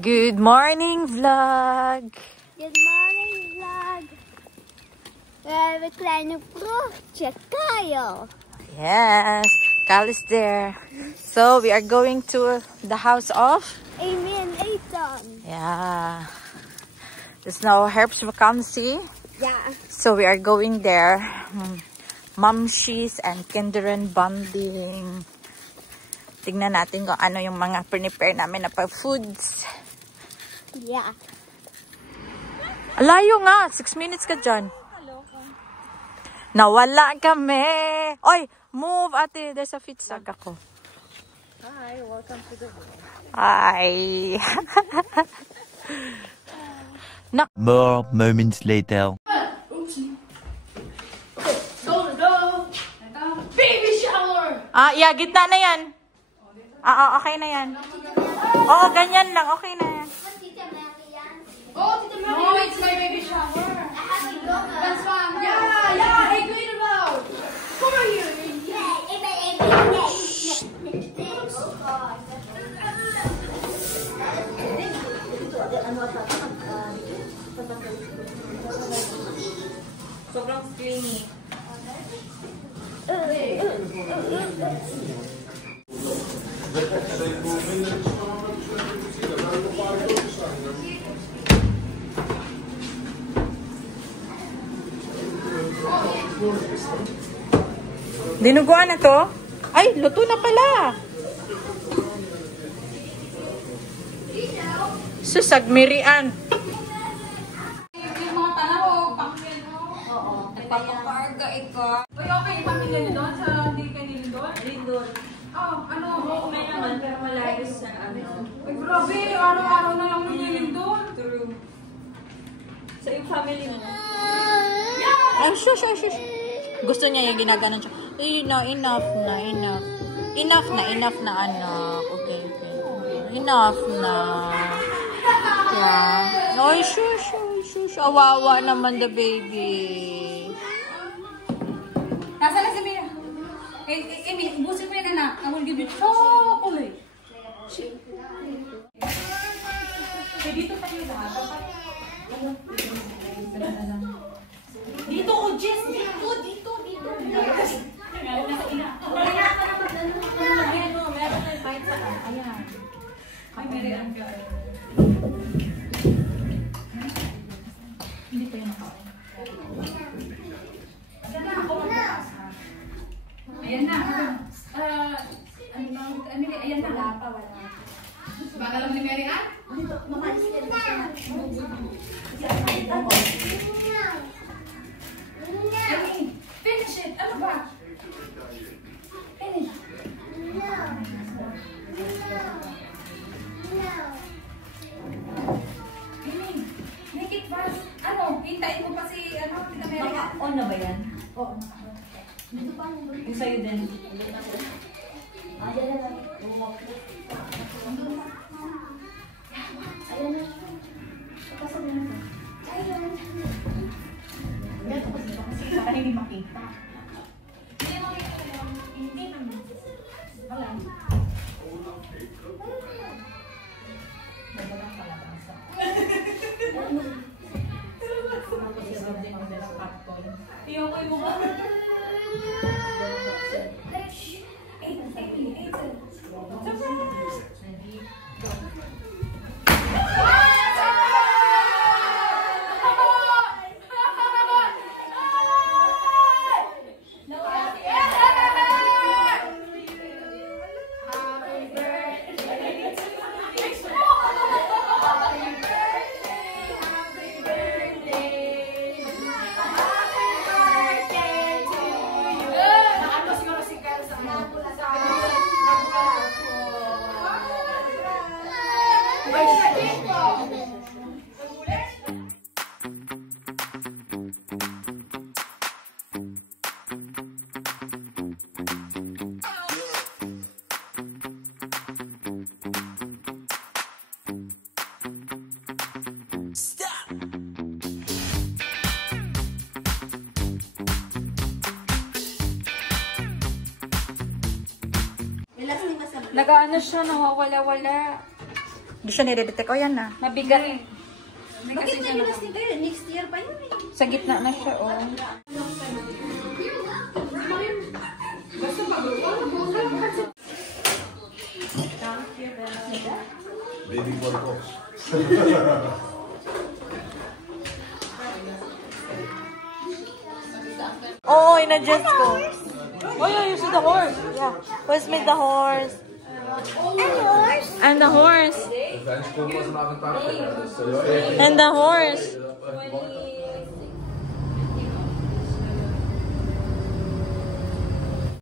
Good morning, vlog! Good morning, vlog! May kleine project tayo. Yes, Cal is there. So, we are going to the house of? Amy and Ethan. Yeah. There's no herbs vacancy. Yeah. So, we are going there. Mumshies and kindergarten bonding. Tingnan natin kung ano yung mga prepare namin na pag-foods. Yeah. Alayo nga. 6 minutes ka dyan. Nawala kami. Oy, move ate. There's a fit sag ako. Hi, welcome to the vlog. Hi. More moments later. Baby shower! Yeah, gitna na yan. Okay na yan. Oo, ganyan lang. Okay na yan. Oh, Tita Mary. No, it's my baby shower. That's fine. Yeah. Hey, clean it out. Come over here. Sobrang clingy. Dinuguan na to? Ay, luto na pala. Susagmirian. Yung mga tanahog, pangkin mo. Oo. Nagpapakarga ikaw. Uy, okay, yung pamilya niyo doon sa hindi kayo Lindon? Lindon. Oh, ano? Okay naman, pero malayo sa ano. Uy, grabe, araw-araw na lang ninyo Lindon. True. Sa yung family mo. Ay, shush. Gusto niya yung ginaganon siya. Enough na, anak. Okay. Enough na. Yeah. Ay, shush. Awawa naman the baby. Nasaan na si Mia? Amy, ubusin mo yan anak. I will give you chocolate. Dito tayo lahat. Dito, Jess! Dito! Ayan, no, meron na yung bite sa ayan. Ay, Mary-Ann ka. Hindi pa yun ako. Ayan na, ako magpapas ha. Ayan na. Ayan na. Wala. Baga lang ni Mary-Ann? Finish it! Ano ba? Finish! Make it fast! Ano? Hintayin mo pa si Tita Mary? On na ba yan? Oo. Yung sa'yo din. Kasi para hindi makita. Hindi naman. Wala. Nabalang palabasa. Iyokoy mo ba? Nag-ano siya, nawawala-wala. Di siya nire-detect. O, yan na. Mabigat. Bakit na yun next year pa yun eh? Sa gitna na siya, oh. Baby porcos. Oo, in-adjust ko. Oh, yeah, you see the horse. Yeah. Where's me the horse? And the horse. And the horse.